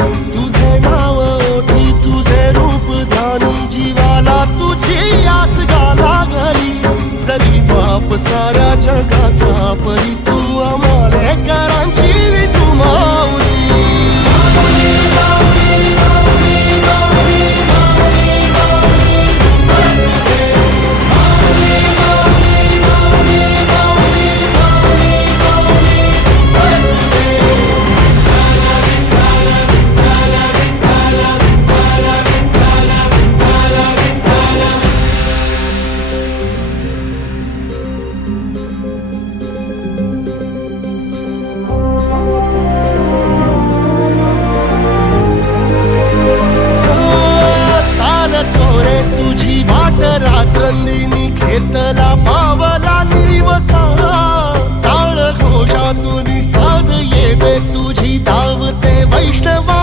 तुझे नाव ओठी तुझे रूप ध्यानी जीवाला तुझी आस गा लागली जरी बाप सा